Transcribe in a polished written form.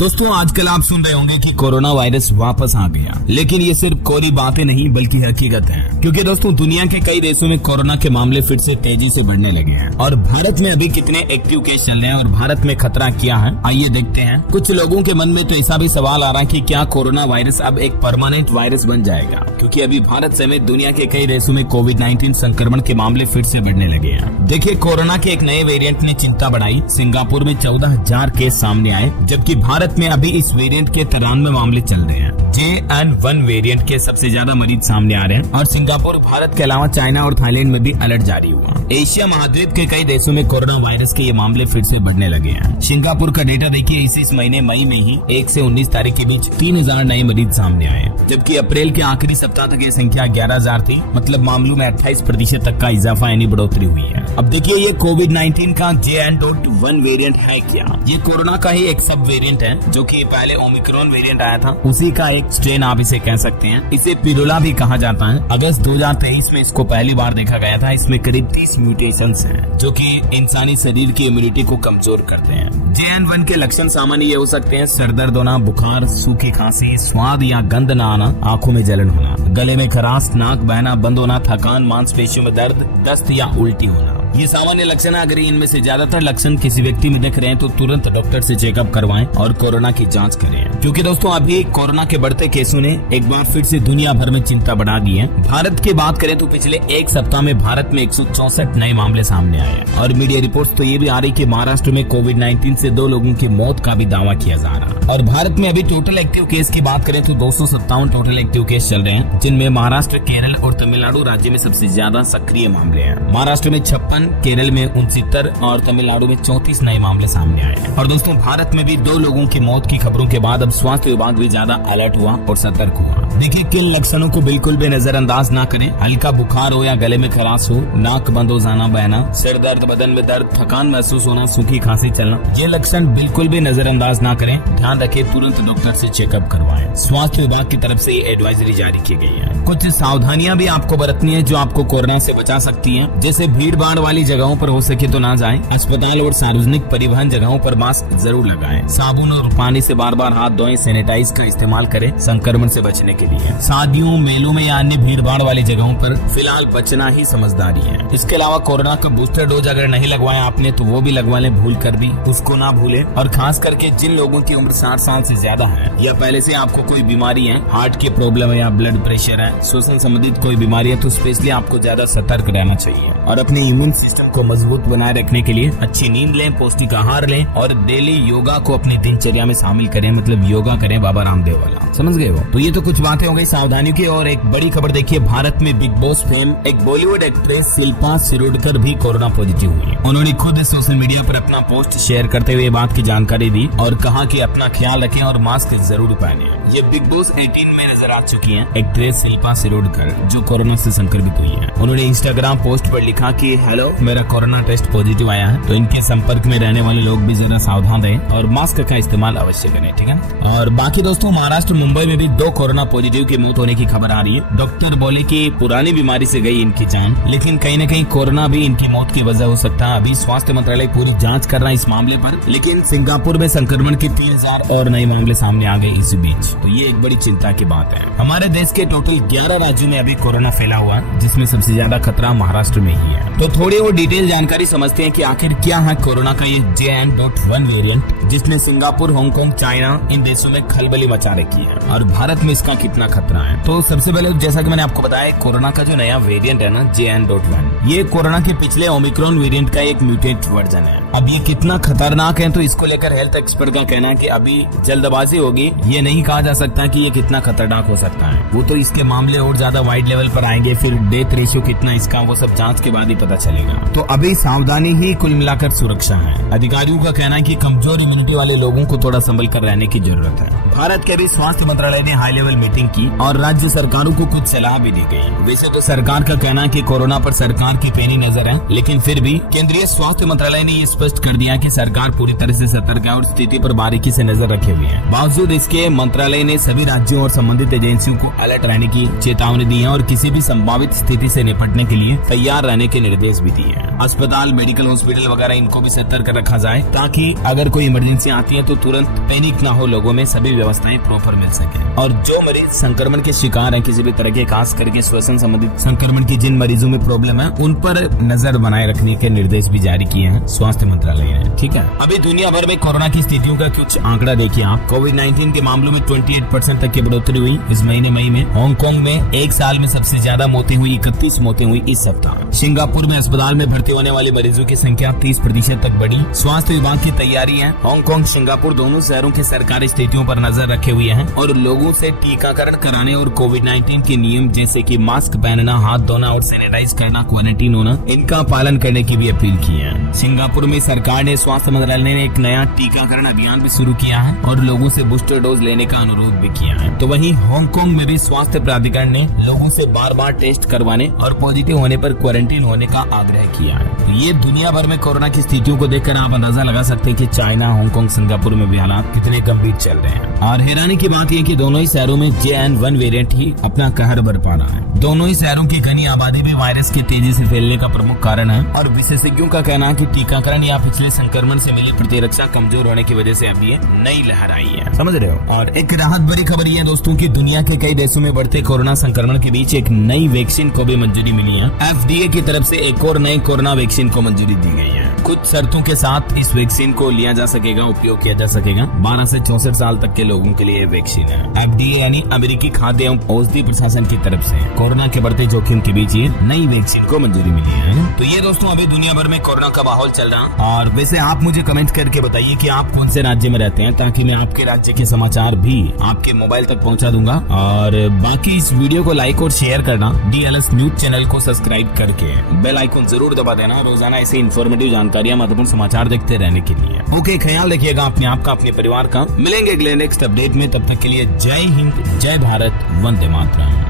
दोस्तों आजकल आप सुन रहे होंगे कि कोरोना वायरस वापस आ गया, लेकिन ये सिर्फ कोरी बातें नहीं बल्कि हकीकत है। क्योंकि दोस्तों दुनिया के कई देशों में कोरोना के मामले फिर से तेजी से बढ़ने लगे हैं और भारत में अभी कितने एक्टिव केस चल रहे हैं और भारत में खतरा क्या है, आइए देखते हैं। कुछ लोगों के मन में तो ऐसा भी सवाल आ रहा है कि क्या कोरोना वायरस अब एक परमानेंट वायरस बन जाएगा, क्योंकि अभी भारत समेत दुनिया के कई देशों में कोविड-19 संक्रमण के मामले फिर से बढ़ने लगे हैं। देखिए, कोरोना के एक नए वेरिएंट ने चिंता बढ़ाई। सिंगापुर में 14,000 केस सामने आए, जबकि भारत में अभी इस वेरिएंट के 93 मामले चल रहे हैं। JN.1 वेरिएंट के सबसे ज्यादा मरीज सामने आ रहे हैं और सिंगापुर भारत के अलावा चाइना और थाईलैंड में भी अलर्ट जारी हुआ। एशिया महाद्वीप के कई देशों में कोरोना वायरस के ये मामले फिर से बढ़ने लगे हैं। सिंगापुर का डेटा देखिए, इस महीने मई में ही 1 से 19 तारीख के बीच 3,000 नए मरीज सामने आए, जबकि अप्रैल के आखिरी सप्ताह तक ये संख्या 11,000 थी। मतलब मामलों में 28% तक का इजाफा यानी बढ़ोतरी हुई है। अब देखिए, ये कोविड-19 का JN.1 वेरिएंट है क्या? ये कोरोना का ही एक सब वेरिएंट है, जो कि पहले ओमिक्रॉन वेरिएंट आया था, उसी का एक स्ट्रेन आप इसे कह सकते हैं। इसे पिरुला भी कहा जाता है। अगस्त 2023 में इसको पहली बार देखा गया था। इसमें करीब 30 म्यूटेशंस हैं, जो कि इंसानी शरीर की इम्यूनिटी को कमजोर करते हैं। JN.1 के लक्षण सामान्य ये हो सकते हैं: सर दर्द होना, बुखार, सूखी खांसी, स्वाद या गंध न आना, आंखों में जलन होना, गले में खराश, नाक बहना बंद होना, थकान, मांसपेशियों में दर्द, दस्त या उल्टी होना। ये सामान्य लक्षण है। अगर इनमें से ज्यादातर लक्षण किसी व्यक्ति में दिख रहे हैं तो तुरंत डॉक्टर से चेकअप करवाएं और कोरोना की जांच करें, क्योंकि दोस्तों अभी कोरोना के बढ़ते केसों ने एक बार फिर से दुनिया भर में चिंता बढ़ा दी है। भारत की बात करें तो पिछले एक सप्ताह में भारत में 164 नए मामले सामने आए हैं और मीडिया रिपोर्ट्स तो ये भी आ रही कि महाराष्ट्र में कोविड-19 से 2 लोगों की मौत का भी दावा किया जा रहा है। और भारत में अभी टोटल एक्टिव केस की बात करें तो 257 टोटल एक्टिव केस चल रहे हैं, जिनमें महाराष्ट्र, केरल और तमिलनाडु राज्य में सबसे ज्यादा सक्रिय मामले हैं। महाराष्ट्र में 56, केरल में 69 और तमिलनाडु में 34 नए मामले सामने आए हैं। और दोस्तों भारत में भी 2 लोगों की मौत की खबरों के बाद अब स्वास्थ्य विभाग भी ज्यादा अलर्ट हुआ और सतर्क हुआ। देखिए, किन लक्षणों को बिल्कुल भी नजरअंदाज ना करें। हल्का बुखार हो या गले में खराश हो, नाक बंद हो जाना, बहना, सिर दर्द, बदन में दर्द, थकान महसूस होना, सूखी खांसी चलना, ये लक्षण बिल्कुल भी नजरअंदाज ना करें। ध्यान रखें, तुरंत डॉक्टर से चेकअप करवाएं। स्वास्थ्य विभाग की तरफ से एडवाइजरी जारी की गई है। कुछ सावधानियां भी आपको बरतनी है जो आपको कोरोना से बचा सकती हैं। जैसे भीड़ भाड़ वाली जगहों पर हो सके तो ना जाएं। अस्पताल और सार्वजनिक परिवहन जगहों पर मास्क जरूर लगाएं। साबुन और पानी से बार बार हाथ धोएं। सैनिटाइज का इस्तेमाल करें संक्रमण से बचने के लिए। शादियों, मेलों में या अन्य भीड़ भाड़ वाली जगहों पर फिलहाल बचना ही समझदारी है। इसके अलावा कोरोना का बूस्टर डोज अगर नहीं लगवाया आपने तो वो भी लगवा लें, भूल कर भी उसको ना भूलें। और खास करके जिन लोगों की उम्र 60 साल से ज्यादा है या पहले से आपको कोई बीमारी है, हार्ट की प्रॉब्लम है या ब्लड प्रेशर है, श्वसन संबंधित कोई बीमारी है, तो स्पेशली आपको ज्यादा सतर्क रहना चाहिए। और अपने इम्यून सिस्टम को मजबूत बनाए रखने के लिए अच्छी नींद लें, पौष्टिक आहार लें और डेली योगा को अपनी दिनचर्या में शामिल करें। मतलब योगा करें बाबा रामदेव वाला, समझ गए हो? तो ये तो कुछ बातें हो गई सावधानियों की। और एक बड़ी खबर देखिए, भारत में बिग बॉस फेम एक बॉलीवुड एक्ट्रेस शिल्पा शिरोडकर भी कोरोना पॉजिटिव हुई। उन्होंने खुद सोशल मीडिया पर अपना पोस्ट शेयर करते हुए बात की जानकारी दी और कहा कि अपना ख्याल रखें और मास्क जरूर पहने। ये बिग बॉस 18 में नजर आ चुकी हैं एक्ट्रेस शिल्पा शिरोडकर, जो कोरोना से संक्रमित हुई है। उन्होंने इंस्टाग्राम पोस्ट पर लिखा कि हेलो, मेरा कोरोना टेस्ट पॉजिटिव आया है, तो इनके संपर्क में रहने वाले लोग भी जरा सावधान रहें और मास्क का इस्तेमाल अवश्य करें, ठीक है। और बाकी दोस्तों, महाराष्ट्र, मुंबई में भी 2 कोरोना पॉजिटिव की मौत होने की खबर आ रही है। डॉक्टर बोले कि पुरानी बीमारी से गई इनकी जान, लेकिन कहीं न कहीं कोरोना भी इनकी मौत की वजह हो सकता है। अभी स्वास्थ्य मंत्रालय पूरी जांच कर रहा है इस मामले पर, लेकिन सिंगापुर में संक्रमण के 3,000 और नए मामले सामने आ गए इसी बीच, तो ये एक बड़ी चिंता की बात है। हमारे देश के टोटल 11 राज्यों में अभी कोरोना फैला हुआ है, जिसमें सबसे ज्यादा खतरा महाराष्ट्र में ही है। तो थोड़ी वो डिटेल जानकारी समझते हैं कि आखिर क्या है कोरोना का ये JN.1 वेरिएंट, जिसने सिंगापुर, हांगकांग, चाइना इन देशों में खलबली मचा रखी है और भारत में इसका कितना खतरा है। तो सबसे पहले जैसा कि मैंने आपको बताया, कोरोना का जो नया वेरिएंट है ना JN.1, ये कोरोना के पिछले ओमिक्रॉन वेरिएंट का एक म्यूटेंट वर्जन है। अब ये कितना खतरनाक है तो इसको लेकर हेल्थ एक्सपर्ट का कहना है कि अभी जल्दबाजी होगी, ये नहीं कहा जा सकता कि ये कितना खतरनाक हो सकता है। वो तो इसके मामले और ज्यादा वाइड लेवल पर आएंगे, फिर डेथ रेशियो कितना इसका, वो सब जांच के बाद ही पता चलेगा। तो अभी सावधानी ही कुल मिलाकर सुरक्षा है। अधिकारियों का कहना है कि कमजोर इम्यूनिटी वाले लोगों को थोड़ा संभल कर रहने की जरूरत है। भारत के भी स्वास्थ्य मंत्रालय ने हाई लेवल मीटिंग की और राज्य सरकारों को कुछ सलाह भी दी गई। वैसे तो सरकार का कहना है कि कोरोना पर सरकार की पैनी नजर है, लेकिन फिर भी केंद्रीय स्वास्थ्य मंत्रालय ने ये स्पष्ट कर दिया कि सरकार पूरी तरह से सतर्क है और स्थिति पर बारीकी से नजर रखे हुए है। बावजूद इसके मंत्रालय ने सभी राज्यों और संबंधित एजेंसियों को अलर्ट रहने की चेतावनी दी है और किसी भी संभावित स्थिति से निपटने के लिए तैयार रहने के निर्देश भी दिए हैं। अस्पताल, मेडिकल हॉस्पिटल वगैरह इनको भी सतर्क रखा जाए ताकि अगर कोई इमरजेंसी आती है तो तुरंत पैनिक ना हो, लोगों में सभी व्यवस्थाएं प्रॉपर मिल सके। और जो मरीज संक्रमण के शिकार हैं किसी भी तरह के, खास करके श्वसन संबंधित संक्रमण की जिन मरीजों में प्रॉब्लम है उन पर नजर बनाए रखने के निर्देश भी जारी किए हैं स्वास्थ्य मंत्रालय ने। ठीक है, अभी दुनिया भर में कोरोना की स्थितियों का कुछ आंकड़ा देखिए आप। कोविड-19 के मामलों में 28% तक की बढ़ोतरी हुई इस महीने मई में। हांगकांग में एक साल में सबसे ज्यादा मौतें हुई, 31 मौतें हुई इस सप्ताह। सिंगापुर में अस्पताल में भर्ती होने वाले मरीजों की संख्या 30% तक बढ़ी। स्वास्थ्य विभाग की तैयारी है। हांगकांग, सिंगापुर दोनों शहरों की सरकारी स्थितियों पर नजर रखे हुए हैं और लोगों से टीकाकरण कराने और कोविड-19 के नियम जैसे कि मास्क पहनना, हाथ धोना और सैनिटाइज करना, क्वारंटीन होना, इनका पालन करने की भी अपील की है। सिंगापुर में सरकार ने, स्वास्थ्य मंत्रालय ने एक नया टीकाकरण अभियान भी शुरू किया है और लोगों से बूस्टर डोज लेने का अनुरोध भी किया है। तो वहीं हांगकांग में भी स्वास्थ्य प्राधिकरण ने लोगों से बार बार टेस्ट करवाने और पॉजिटिव होने पर क्वारंटीन होने का आग्रह किया है। ये दुनिया भर में कोरोना की स्थितियों को देखकर आप अंदाजा लगा सकते हैं कि चाइना, हांगकांग, सिंगापुर में भी हालात कितने गंभीर चल रहे हैं। और हैरानी की बात यह कि दोनों ही शहरों में JN.1 वेरिएंट ही अपना कहर बरपा रहा है। दोनों ही शहरों की घनी आबादी भी वायरस के तेजी से फैलने का प्रमुख कारण है और विशेषज्ञों का कहना है कि टीकाकरण या पिछले संक्रमण से मिली प्रतिरक्षा कमजोर होने की वजह से अब ये नई लहर आई है, समझ रहे हो। और एक राहत भरी खबर ये है दोस्तों कि दुनिया के कई देशों में बढ़ते कोरोना संक्रमण के बीच एक नई वैक्सीन को भी मंजूरी मिली है। FDA की तरफ से एक और नए कोरोना वैक्सीन को मंजूरी दी गई है। कुछ शर्तों के साथ इस वैक्सीन को लिया जा सकेगा, उपयोग किया जा सकेगा। 12 से 64 साल तक के लोगों के लिए वैक्सीन है। FDA यानी अमेरिकी खाद्य एवं औषधि प्रशासन की तरफ से कोरोना के बढ़ते जोखिम के बीच ये नई वैक्सीन को मंजूरी मिली है। तो ये दोस्तों अभी दुनिया भर में कोरोना का माहौल चल रहा। और वैसे आप मुझे कमेंट करके बताइए कि आप कौन से राज्य में रहते हैं ताकि मैं आपके राज्य के समाचार भी आपके मोबाइल तक पहुंचा दूंगा। और बाकी इस वीडियो को लाइक और शेयर करना, DLS न्यूज चैनल को सब्सक्राइब करके बेल आइकन जरूर दबा देना रोजाना ऐसे इन्फॉर्मेटिव जानकारियां, महत्वपूर्ण समाचार देखते रहने के लिए। ओके, ख्याल रखिएगा अपने आप का, अपने परिवार का। मिलेंगे अगले नेक्स्ट अपडेट में, तब तक के लिए जय हिंद, जय भारत, वंदे मातरम।